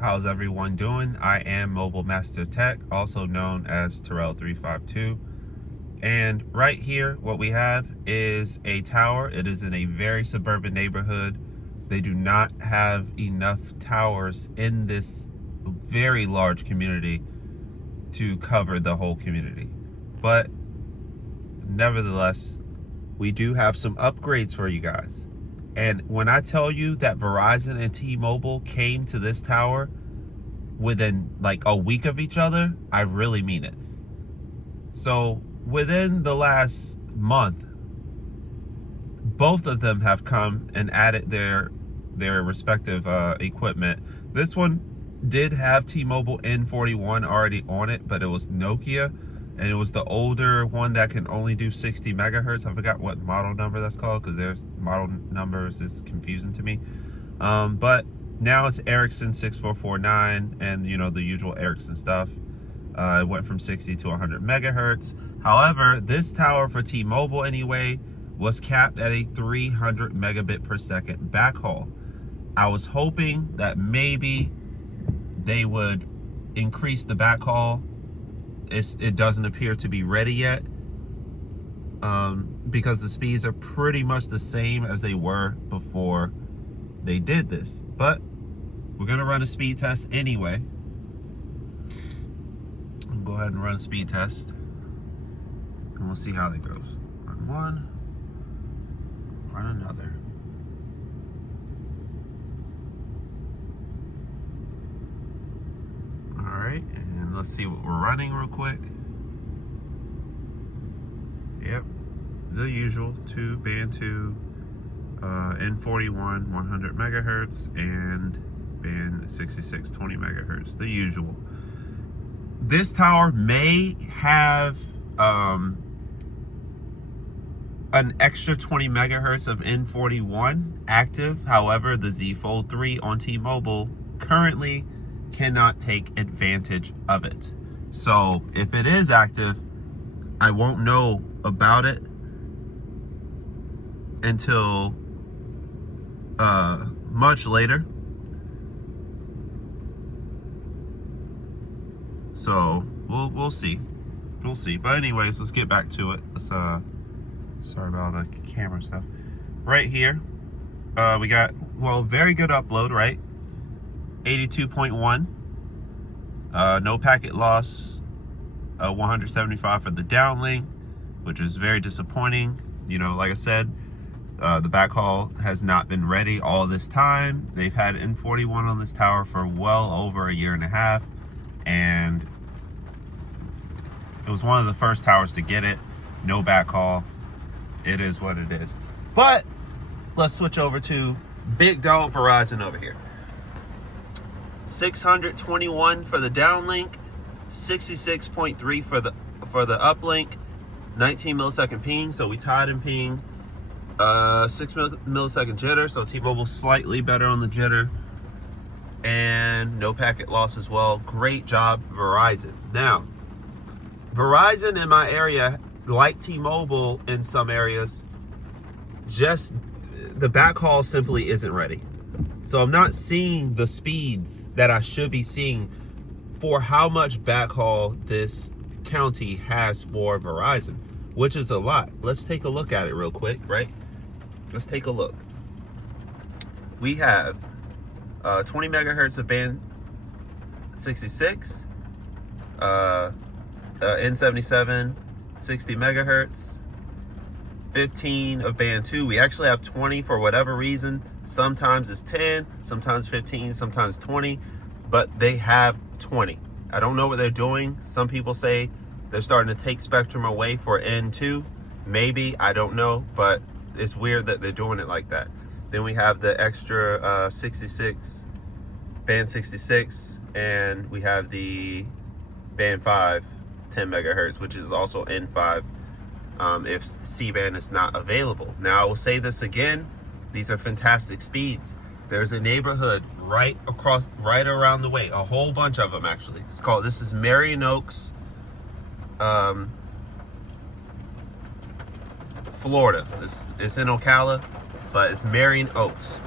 How's everyone doing? I am Mobile Master Tech, also known as Terrell352. And right here, what we have is a tower. It is in a very suburban neighborhood. They do not have enough towers in this very large community to cover the whole community. But nevertheless, we do have some upgrades for you guys. And when I tell you that Verizon and T-Mobile came to this tower within like a week of each other, I really mean it. So within the last month, both of them have come and added their respective equipment. This one did have T-Mobile N41 already on it, but it was Nokia, and it was the older one that can only do 60 megahertz. I forgot what model number that's called, because there's model numbers is confusing to me. But now it's Ericsson 6449, and you know, the usual Ericsson stuff. It went from 60 to 100 megahertz. However, this tower for T-Mobile anyway was capped at a 300 megabit per second backhaul. I was hoping that maybe they would increase the backhaul. It doesn't appear to be ready yet, because the speeds are pretty much the same as they were before they did this. But we're gonna run a speed test anyway. I'll go ahead and run a speed test, and we'll see how that goes. Run one, run another. All right, and let's see what we're running real quick. Yep, the usual band 2, N41 100 megahertz and band 66 20 megahertz, the usual. This tower may have an extra 20 megahertz of N41 active. However, the Z Fold 3 on T-Mobile currently cannot take advantage of it. So if it is active, I won't know about it until much later. So we'll see. But anyways, let's get back to it. Let's sorry about all the camera stuff. Right here, we got, well, very good upload, right? 82.1. No packet loss. 175 for the downlink, which is very disappointing. You know, like I said, the backhaul has not been ready all this time. They've had N41 on this tower for well over a year and a half, and it was one of the first towers to get it. No backhaul. It is what it is. But let's switch over to big dog Verizon over here. 621 for the downlink, 66.3 for the uplink, 19 millisecond ping, so we tied in ping, 6 millisecond jitter, so T-Mobile slightly better on the jitter, and no packet loss as well. Great job, Verizon. Now, Verizon in my area, like T-Mobile in some areas, just the backhaul simply isn't ready. So I'm not seeing the speeds that I should be seeing for how much backhaul this county has for Verizon, which is a lot. Let's take a look at it real quick, right? Let's take a look. We have 20 megahertz of band 66, N77, 60 megahertz, 15 of band 2. We actually have 20 for whatever reason. Sometimes it's 10, sometimes 15, sometimes 20, but they have 20. I don't know what they're doing. Some people say they're starting to take spectrum away for N2. Maybe, I don't know, but it's weird that they're doing it like that. Then we have the extra 66, band 66, and we have the band 5, 10 megahertz, which is also N5. If C-band is not available. Now I will say this again, these are fantastic speeds. There's a neighborhood right around the way, a whole bunch of them actually. This is Marion Oaks, Florida. It's in Ocala, but it's Marion Oaks.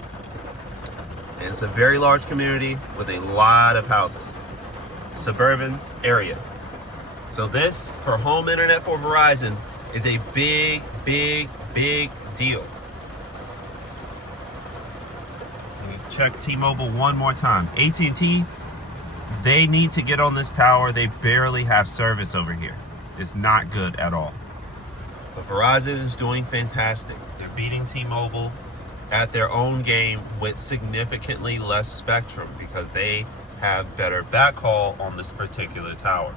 And it's a very large community with a lot of houses. Suburban area. So this, for home internet for Verizon, is a big, big, big deal. Check T-Mobile one more time. AT&T, they need to get on this tower. They barely have service over here. It's not good at all. But Verizon is doing fantastic. They're beating T-Mobile at their own game with significantly less spectrum because they have better backhaul on this particular tower.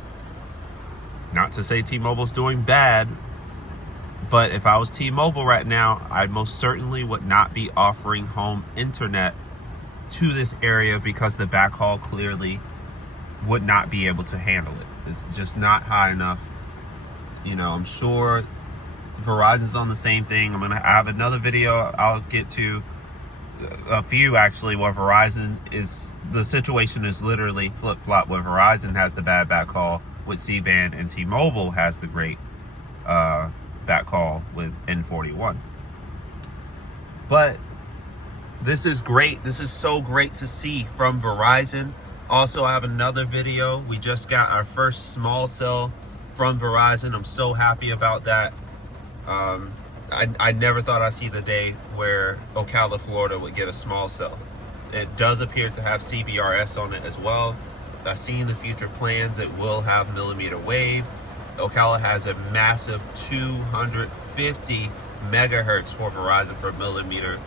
Not to say T-Mobile's doing bad, but if I was T-Mobile right now, I most certainly would not be offering home internet to this area because the backhaul clearly would not be able to handle it. It's just not high enough. You know, I'm sure Verizon's on the same thing. I have another video I'll get to, a few actually, where Verizon is, the situation is literally flip-flop, where Verizon has the bad backhaul with C-band and T-Mobile has the great backhaul with N41. But this is great. This is so great to see from Verizon. Also, I have another video. We just got our first small cell from Verizon. I'm so happy about that. I never thought I'd see the day where Ocala, Florida would get a small cell. It does appear to have CBRS on it as well. I've seen the future plans. It will have millimeter wave. Ocala has a massive 250 megahertz for Verizon for millimeter,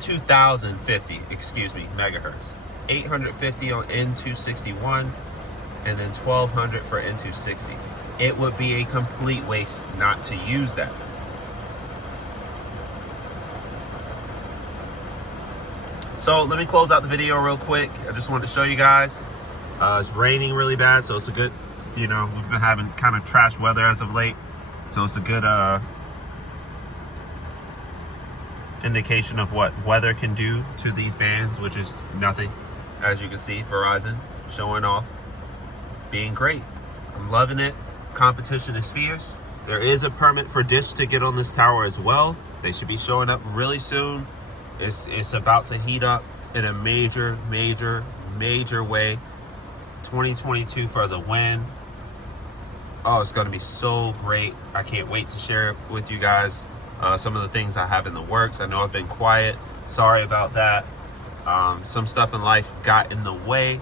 2050, excuse me, megahertz. 850 on N261, and then 1200 for N260. It would be a complete waste not to use that. So let me close out the video real quick. I just wanted to show you guys. It's raining really bad, so it's a good, you know, we've been having kind of trash weather as of late. So it's a good indication of what weather can do to these bands, which is nothing. As you can see, Verizon showing off, being great. I'm loving it. Competition is fierce. There is a permit for Dish to get on this tower as well. They should be showing up really soon. It's about to heat up in a major way. 2022 for the win. Oh, it's going to be so great. I can't wait to share it with you guys. Some of the things I have in the works. I know I've been quiet. Sorry about that. Some stuff in life got in the way,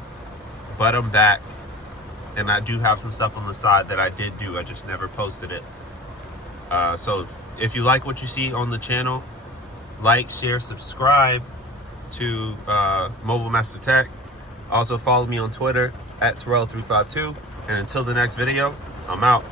but I'm back. And I do have some stuff on the side that I did do. I just never posted it. So if you like what you see on the channel, like, share, subscribe to Mobile Master Tech. Also follow me on Twitter at Terrell352. And until the next video, I'm out.